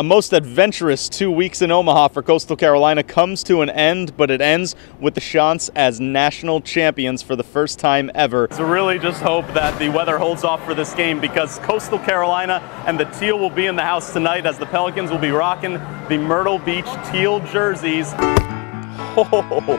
A most adventurous 2 weeks in Omaha for Coastal Carolina comes to an end, but it ends with the Chants as national champions for the first time ever. So really just hope that the weather holds off for this game, because Coastal Carolina and the Teal will be in the house tonight as the Pelicans will be rocking the Myrtle Beach Teal jerseys. Oh,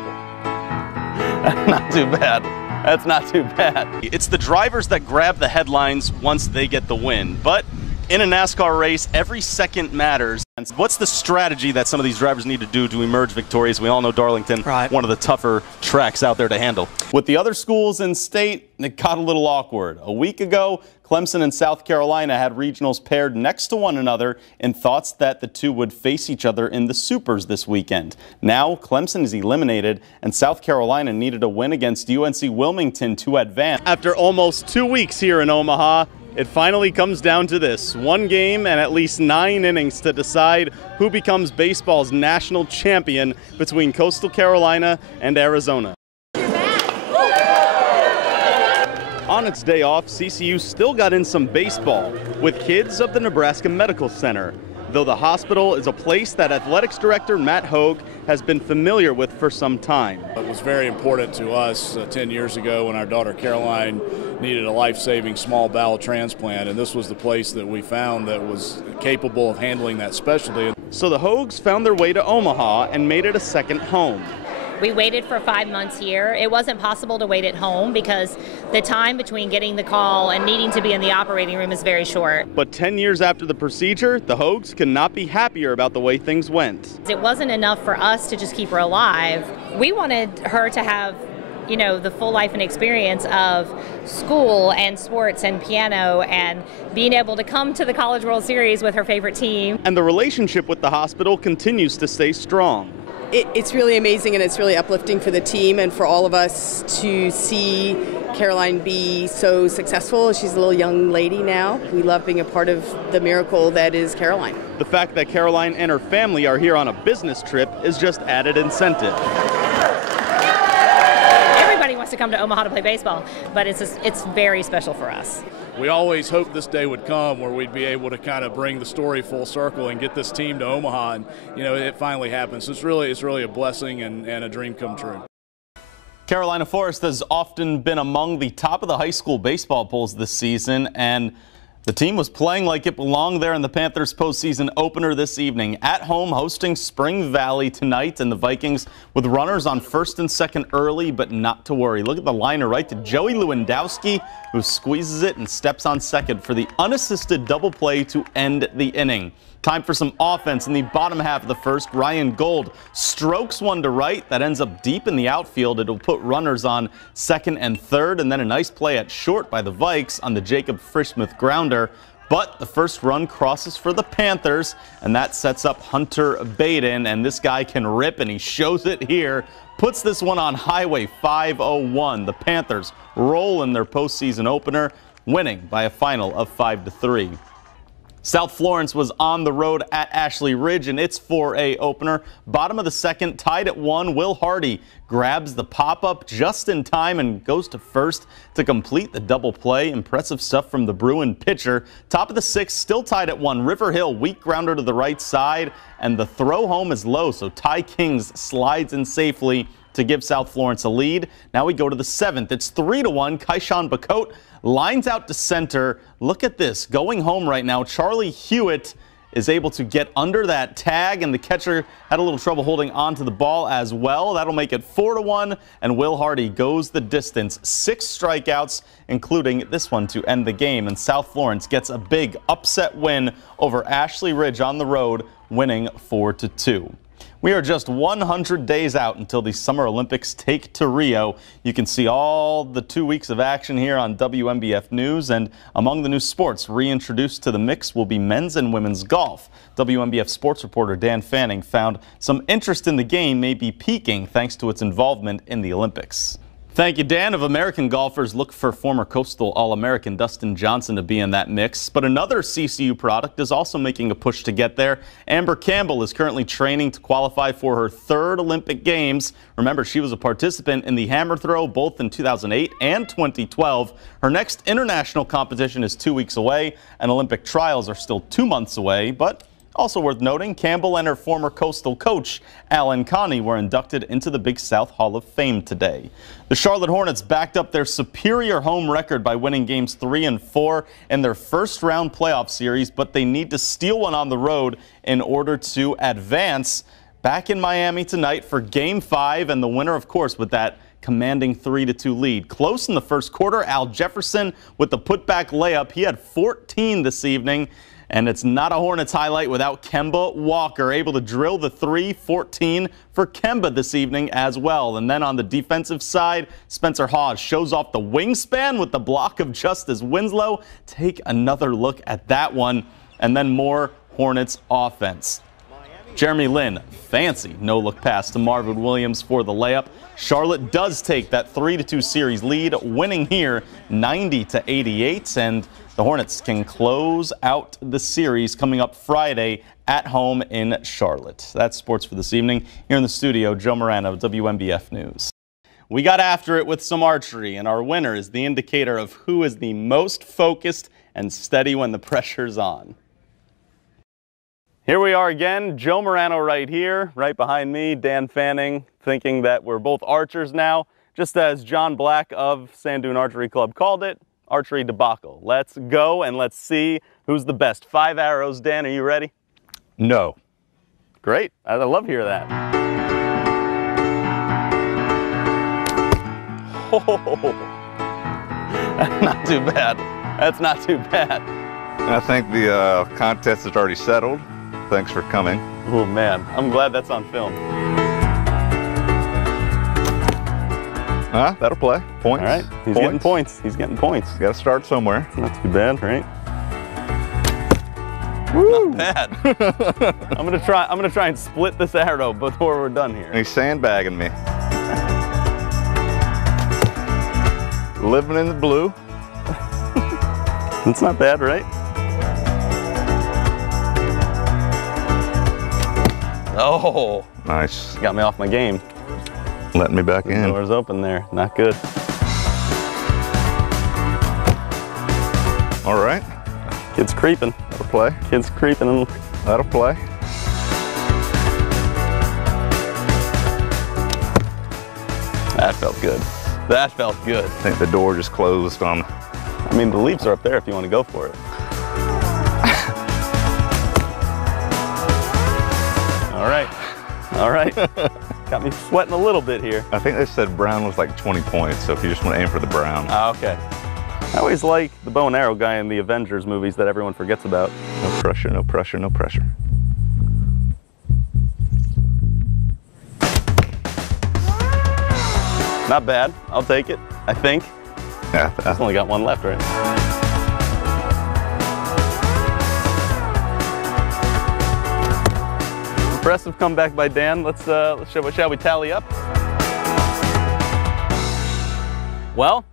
that's not too bad. That's not too bad. It's the drivers that grab the headlines once they get the win, but in a NASCAR race, every second matters. What's the strategy that some of these drivers need to do to emerge victorious? We all know Darlington, one of the tougher tracks out there to handle. With the other schools in state, it got a little awkward. A week ago, Clemson and South Carolina had regionals paired next to one another in thoughts that the two would face each other in the Supers this weekend. Now, Clemson is eliminated, and South Carolina needed a win against UNC Wilmington to advance. After almost 2 weeks here in Omaha, it finally comes down to this. One game and at least 9 innings to decide who becomes baseball's national champion between Coastal Carolina and Arizona. On its day off, CCU still got in some baseball with kids of the Nebraska Medical Center, though the hospital is a place that athletics director Matt Hogue has been familiar with for some time. It was very important to us 10 years ago when our daughter Caroline needed a life-saving small bowel transplant, and this was the place that we found that was capable of handling that specialty. So the Hogues found their way to Omaha and made it a second home. We waited for 5 months here. It wasn't possible to wait at home because the time between getting the call and needing to be in the operating room is very short. But 10 years after the procedure, the Hogues cannot be happier about the way things went. It wasn't enough for us to just keep her alive. We wanted her to have, you know, the full life and experience of school and sports and piano and being able to come to the College World Series with her favorite team. And the relationship with the hospital continues to stay strong. It's really amazing, and it's really uplifting for the team and for all of us to see Caroline be so successful. She's a little young lady now. We love being a part of the miracle that is Caroline. The fact that Caroline and her family are here on a business trip is just added incentive. Everybody wants to come to Omaha to play baseball, but it's very special for us. We always hoped this day would come where we'd be able to kind of bring the story full circle and get this team to Omaha, and you know, it finally happened. So it's really a blessing and a dream come true. Carolina Forest has often been among the top of the high school baseball polls this season, and the team was playing like it belonged there in the Panthers postseason opener this evening. At home, hosting Spring Valley tonight, and the Vikings with runners on first and second early, but not to worry. Look at the liner right to Joey Lewandowski, who squeezes it and steps on second for the unassisted double play to end the inning. Time for some offense in the bottom half of the first. Ryan Gold strokes one to right. That ends up deep in the outfield. It'll put runners on second and third, and then a nice play at short by the Vikes on the Jacob Frischmuth grounder. But the first run crosses for the Panthers, and that sets up Hunter Baden, and this guy can rip, and he shows it here. Puts this one on Highway 501. The Panthers roll in their postseason opener, winning by a final of 5-3. South Florence was on the road at Ashley Ridge in its 4A opener. Bottom of the second, tied at 1. Will Hardy grabs the pop-up just in time and goes to first to complete the double play. Impressive stuff from the Bruin pitcher. Top of the 6th, still tied at 1. River Hill, weak grounder to the right side, and the throw home is low, so Ty Kings slides in safely to give South Florence a lead. Now we go to the 7th. It's 3-1. Kaishan Bacote lines out to center. Look at this. Going home right now, Charlie Hewitt is able to get under that tag, and the catcher had a little trouble holding on to the ball as well. That'll make it 4-1, and Will Hardy goes the distance. 6 strikeouts, including this one to end the game, and South Florence gets a big upset win over Ashley Ridge on the road, winning 4-2. We are just 100 days out until the Summer Olympics take to Rio. You can see all the 2 weeks of action here on WMBF News, and among the new sports reintroduced to the mix will be men's and women's golf. WMBF sports reporter Dan Fanning found some interest in the game may be peaking thanks to its involvement in the Olympics. Thank you, Dan. Of American golfers, look for former Coastal All-American Dustin Johnson to be in that mix. But another CCU product is also making a push to get there. Amber Campbell is currently training to qualify for her 3rd Olympic Games. Remember, she was a participant in the hammer throw both in 2008 and 2012. Her next international competition is 2 weeks away, and Olympic trials are still 2 months away. But Also worth noting, Campbell and her former Coastal coach, Alan Connie, were inducted into the Big South Hall of Fame today. The Charlotte Hornets backed up their superior home record by winning games 3 and 4 in their first-round playoff series, but they need to steal one on the road in order to advance. Back in Miami tonight for Game 5, and the winner, of course, with that commanding 3-2 lead. Close in the first quarter, Al Jefferson with the putback layup. He had 14 this evening. And it's not a Hornets highlight without Kemba Walker, able to drill the 3-14 for Kemba this evening as well. And then on the defensive side, Spencer Hawes shows off the wingspan with the block of Justice Winslow. Take another look at that one. And then more Hornets offense. Jeremy Lin, fancy no-look pass to Marvin Williams for the layup. Charlotte does take that 3-2 series lead, winning here 90-88, and the Hornets can close out the series coming up Friday at home in Charlotte. That's sports for this evening. Here in the studio, Joe Murano, WMBF News. We got after it with some archery, and our winner is the indicator of who is the most focused and steady when the pressure's on. Here we are again, Joe Murano right here, right behind me, Dan Fanning, thinking that we're both archers now, just as John Black of Sand Dune Archery Club called it, archery debacle. Let's go and let's see who's the best. 5 arrows, Dan, are you ready? No. Great, I love to hear that. Oh, that's not too bad. That's not too bad. I think the contest is already settled. Thanks for coming. Oh man, I'm glad that's on film. That'll play. Points. All right, he's getting points. He's getting points. Got to start somewhere. It's not too bad, right? Woo. Not bad. I'm gonna try and split this arrow before we're done here. He's sandbagging me. Living in the blue. It's not bad, right? Oh, nice. Got me off my game. Letting me back in. The door's open there. Not good. All right. Kid's creeping. That'll play. Kid's creeping. That'll play. That felt good. That felt good. I think the door just closed on. I mean, the leaves are up there if you want to go for it. All right. All right. Got me sweating a little bit here. I think they said brown was like 20 points, so if you just want to aim for the brown. Okay. I always like the bow and arrow guy in the Avengers movies that everyone forgets about. No pressure, no pressure, no pressure. Not bad. I'll take it, I think. Yeah. It's only got one left, right? Impressive comeback by Dan. Shall we tally up? Well,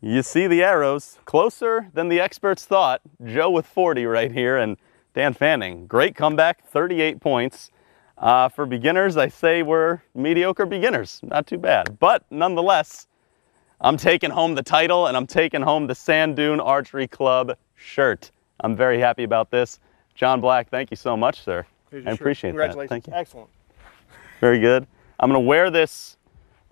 you see the arrows closer than the experts thought. Joe with 40 right here, and Dan Fanning, great comeback, 38 points. For beginners, I say we're mediocre beginners. Not too bad, but nonetheless, I'm taking home the title, and I'm taking home the Sand Dune Archery Club shirt. I'm very happy about this. John Black, thank you so much, sir. I appreciate that. Congratulations. Thank you. Excellent. Very good. I'm going to wear this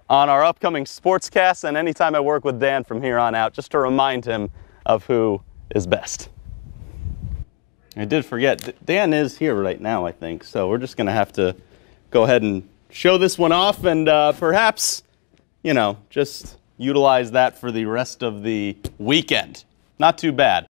on our upcoming sportscasts and anytime I work with Dan from here on out, just to remind him of who is best. I did forget, Dan is here right now, I think, so we're just going to have to go ahead and show this one off and perhaps, you know, just utilize that for the rest of the weekend. Not too bad.